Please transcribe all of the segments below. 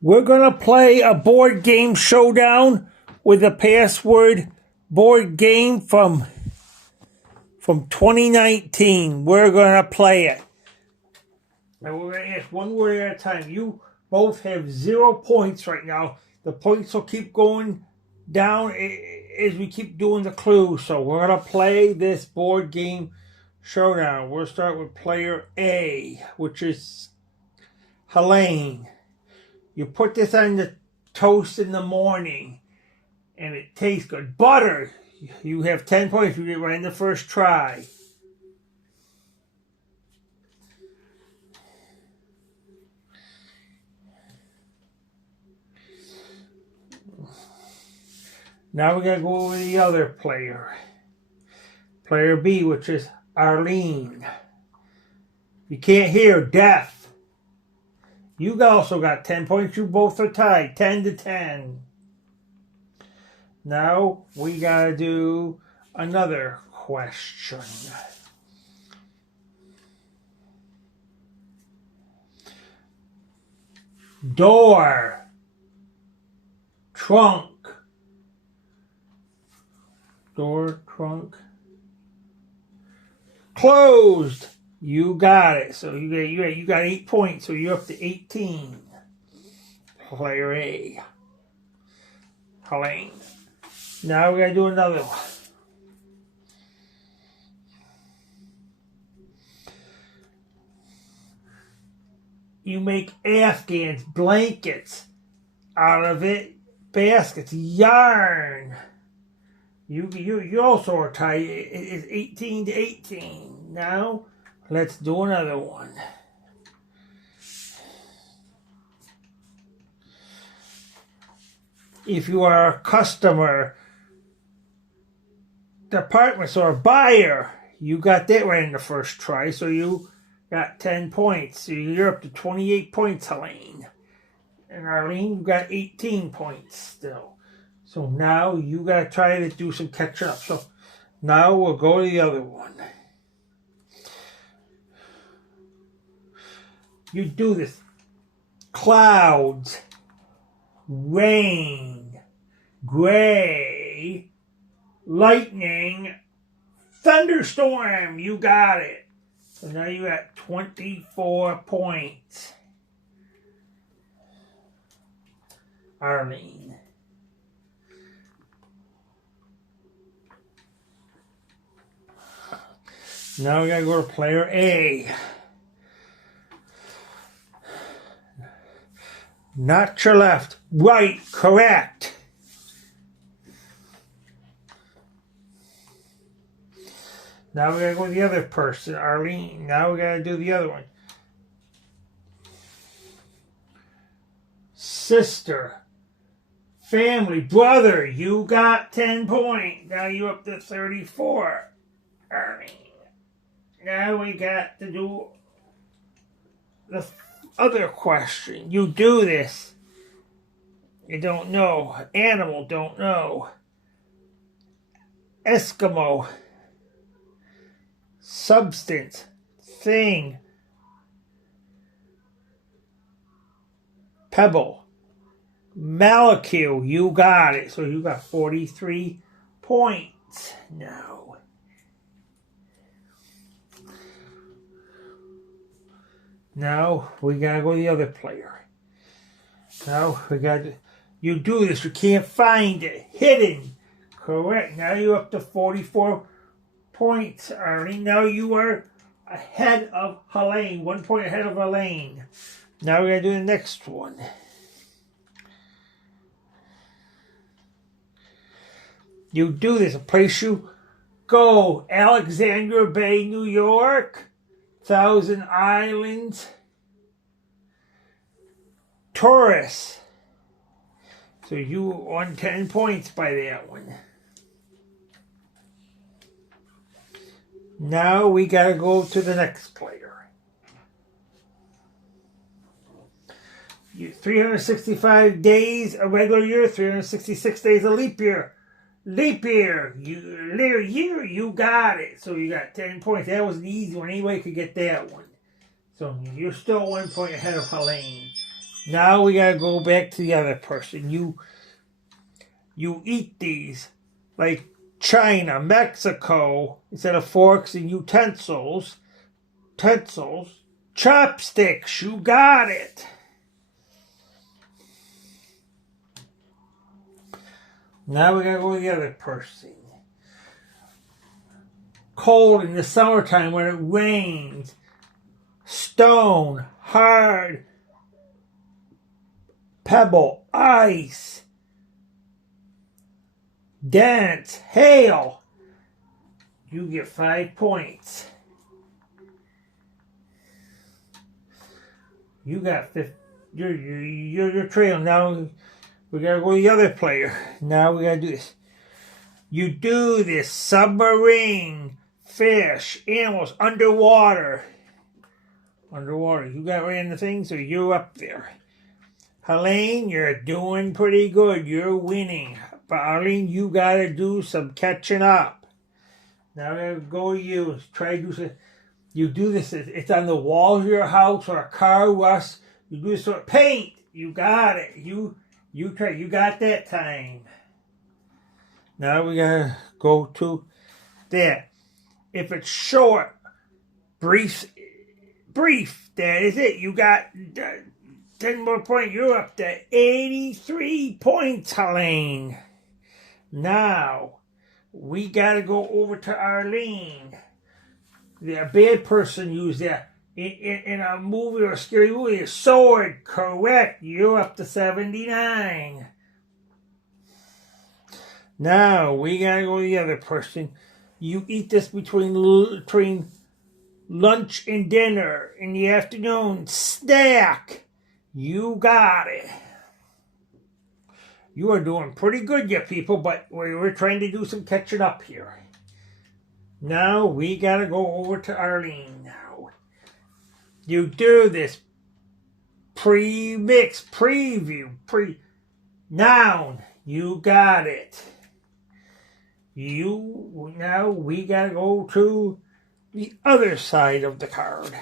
We're going to play a board game showdown with a password board game from 2019. We're going to play it. And we're going to ask one word at a time. You both have 0 points right now. The points will keep going down as we keep doing the clues. So we're going to play this board game showdown. We'll start with player A, which is Helene. You put this on the toast in the morning, and it tastes good. Butter. You have 10 points. You get right in the first try. Now we gotta go over the other player. Player B, which is Arlene. You can't hear, deaf. You also got 10 points. You both are tied, 10-10. Now we gotta do another question. Door. Trunk. Door, trunk. Closed. You got it. So you got 8 points. So you're up to 18. Player A. Helene. Now we gotta do another one. You make Afghans, blankets out of it, baskets, yarn. You also are tied. It's 18-18. Now let's do another one. If you are a customer, department store buyer, you got that right in the first try, so you got 10 points. So you're up to 28 points, Helene. And Arlene, you got 18 points still. So now you got to try to do some catch up. So now we'll go to the other one. You do this. Clouds, rain, gray, lightning, thunderstorm. You got it. So now you got 24 points. Arlene. Now we gotta go to player A. Not your left. Right. Correct. Now we gotta go to the other person, Arlene. Now we gotta do the other one. Sister. Family. Brother. You got 10 points. Now you're up to 34. Arlene. Now we got to do the other question. You do this. You don't know. Animal, don't know. Eskimo. Substance. Thing. Pebble. Molecule. You got it. So you got 43 points now. Now we gotta go to the other player. Now we gotta, you do this, you can't find it. Hidden. Correct. Now you're up to 44 points, Arlene. Now you are ahead of Helene. 1 point ahead of Helene. Now we're gonna do the next one. You do this, a place you go. Alexandria Bay, New York. Thousand Islands. Taurus. So you won 10 points by that one. Now we gotta go to the next player. 365 days a regular year, 366 days a leap year. Leap year, you got it. So you got 10 points. That was an easy one. Anybody could get that one. So you're still 1 point ahead of Helene. Now we gotta go back to the other person. You eat these like China, Mexico, instead of forks and utensils. Chopsticks, you got it. Now we gotta go to the other person. Cold in the summertime when it rains. Stone, hard, pebble, ice, dense, hail. You get 5 points. You got 50. You're trailing. Now we gotta go to the other player. Now we gotta do this. You do this submarine, fish, animals, underwater. You got random things, so you're up there. Helene, you're doing pretty good. You're winning. But Arlene, you gotta do some catching up. Now we're gonna go to you. Try to do some. You do this. It's on the walls of your house or a car wash. You do this with paint. You got it. You try. You got that time. Now we gotta go to that. If it's short, brief. That is it. You got 10 more points. You're up to 83 points, Helene. Now we gotta go over to Arlene. The bad person used that in a movie or a scary movie. A sword, correct. You're up to 79. Now we gotta go to the other person. You eat this between lunch and dinner in the afternoon. Snack. You got it. You are doing pretty good, you people, but we're trying to do some catching up here. Now we gotta go over to Arlene now. You do this pre-mix, preview, noun. You got it. Now we gotta go to the other side of the card.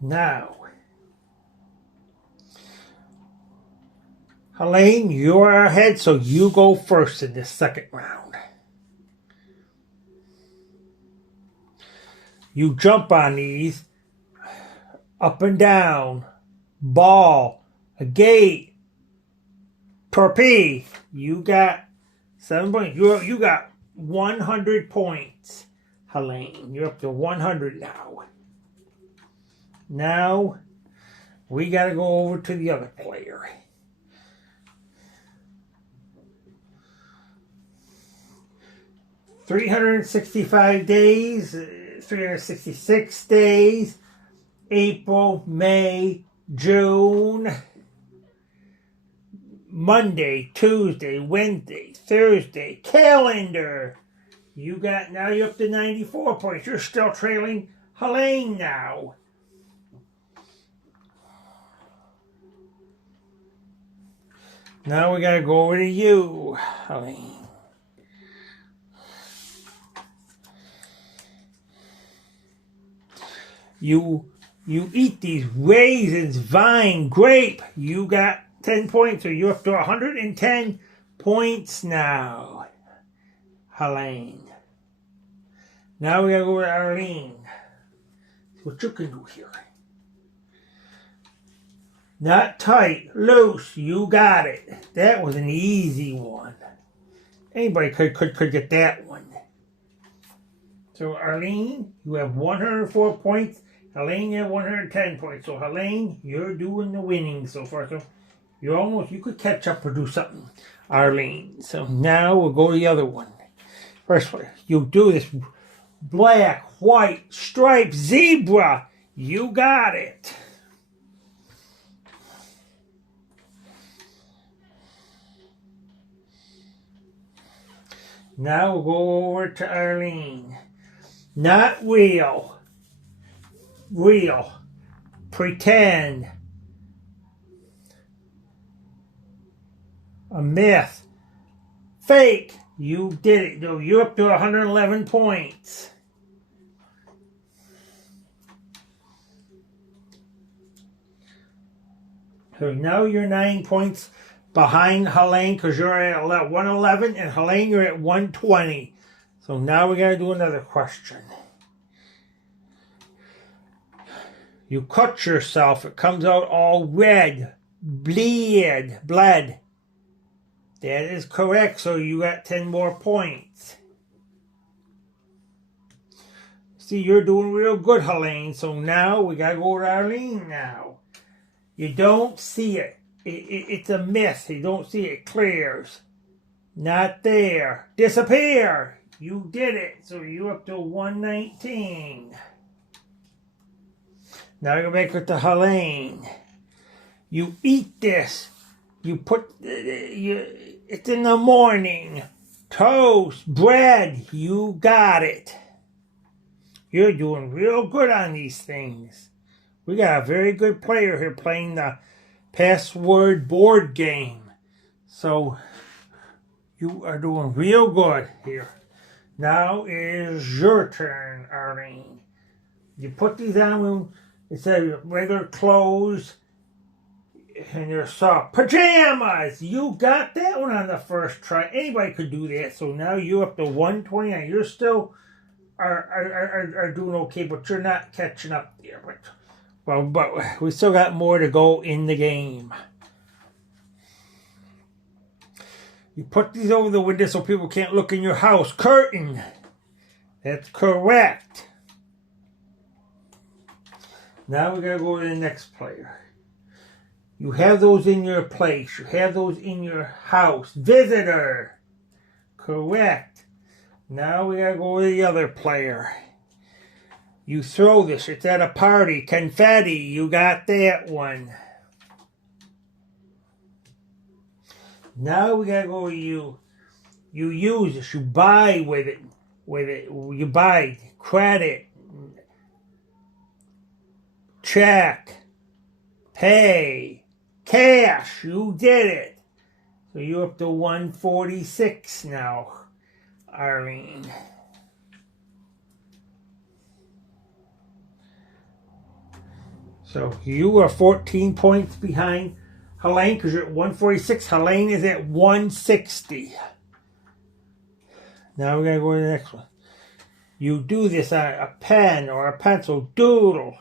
Now, Helene, you're ahead, so you go first in this second round. You jump on these, up and down, ball, a gate, torpedo. You got 7 points. You got 100 points, Helene. You're up to 100 now. Now, we got to go over to the other player. $365 days, 366 days, April, May, June, Monday, Tuesday, Wednesday, Thursday, calendar. Now you're up to 94 points. You're still trailing Helene now. Now we gotta go over to you, Helene. You eat these raisins, vine, grape. You got 10 points, so you're up to 110 points now, Helene. Now we gotta go to Arlene. See what you can do here. Not tight, loose. You got it. That was an easy one. Anybody could get that one. So Arlene, you have 104 points. Helene, you have 110 points. So Helene, you're doing the winning so far. So you could catch up or do something, Arlene. So now we'll go to the other one. First one, you do this black, white, striped zebra. You got it. Now we'll go over to Arlene. Not real. real. Pretend. A myth. Fake. You did it. You're up to 111 points. So now you're 9 points behind Helene because you're at 111 and Helene you're at 120. So now we got to do another question. You cut yourself. It comes out all red. Bled. That is correct. So you got 10 more points. See, you're doing real good, Helene. So now we got to go to Arlene now. You don't see it. It's a myth. You don't see it. It clears. Not there. Disappear. You did it. So you're up to 119. Now you're back with the Helene. You eat this. You put... it's in the morning. Toast. Bread. You got it. You're doing real good on these things. We got a very good player here playing the password board game. So, you are doing real good here. Now is your turn, Arlene. You put these on when it says regular clothes and your soft pajamas. You got that one on the first try. Anybody could do that. So now you're up to 129. You're still are doing okay, but you're not catching up there. But we still got more to go in the game. You put these over the window so people can't look in your house. Curtain. That's correct. Now we got to go to the next player. You have those in your place. You have those in your house. Visitor. Correct. Now we got to go to the other player. You throw this. It's at a party. Confetti. You got that one. Now we got to go to you. You use this. You buy with it. You buy credit. Check. Pay. Cash. You did it. So you're up to 146 now, Irene. So you are 14 points behind Helene because you're at 146. Helene is at 160. Now we're going to go to the next one. You do this on a pen or a pencil. Doodle.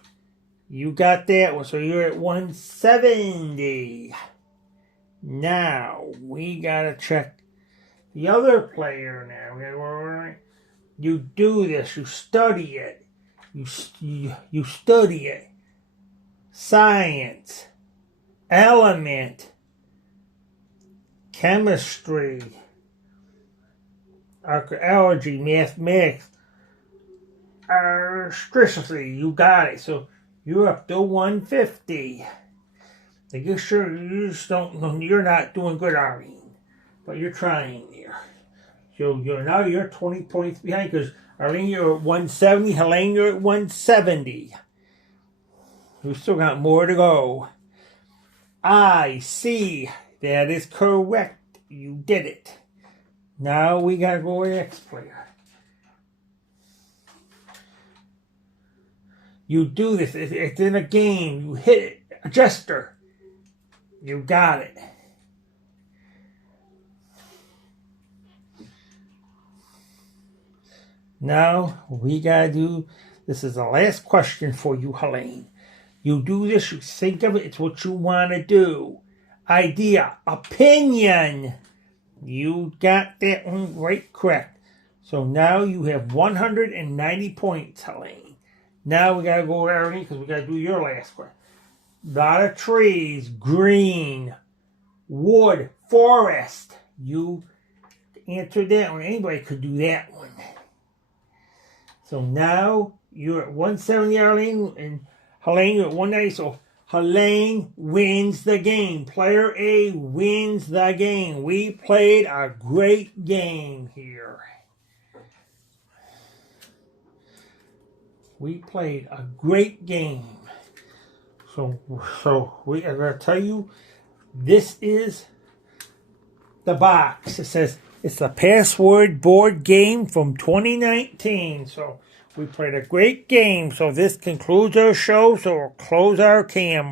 You got that one. So you're at 170. Now we got to check the other player now. You do this. You study it. You study it. Science, element, chemistry, archaeology, mathematics, astronomy. You got it. So you're up to 150. I guess sure you just don't know. You're not doing good, Arlene, but you're trying there. So you're 20 points behind because Arlene, you're at 170. Helene, you're at 170. We've still got more to go. I see. That is correct. You did it. Now we got to go to the next player. You do this. It's in a game. You hit it. A jester. You got it. Now we got to do... This is the last question for you, Helene. You do this, you think of it, it's what you want to do. Idea, opinion. You got that one right correct. So now you have 190 points, Helene. Now we got to go to Arlene because we got to do your last one. Lot of trees, green, wood, forest. You answered that one. Anybody could do that one. So now you're at 170, Arlene, and Helene, you're at 190, so Helene wins the game. Player A wins the game. We played a great game here. we played a great game. So we are going to tell you, this is the box. It says it's the Password board game from 2019. So we played a great game. So this concludes our show. So we'll close our camera.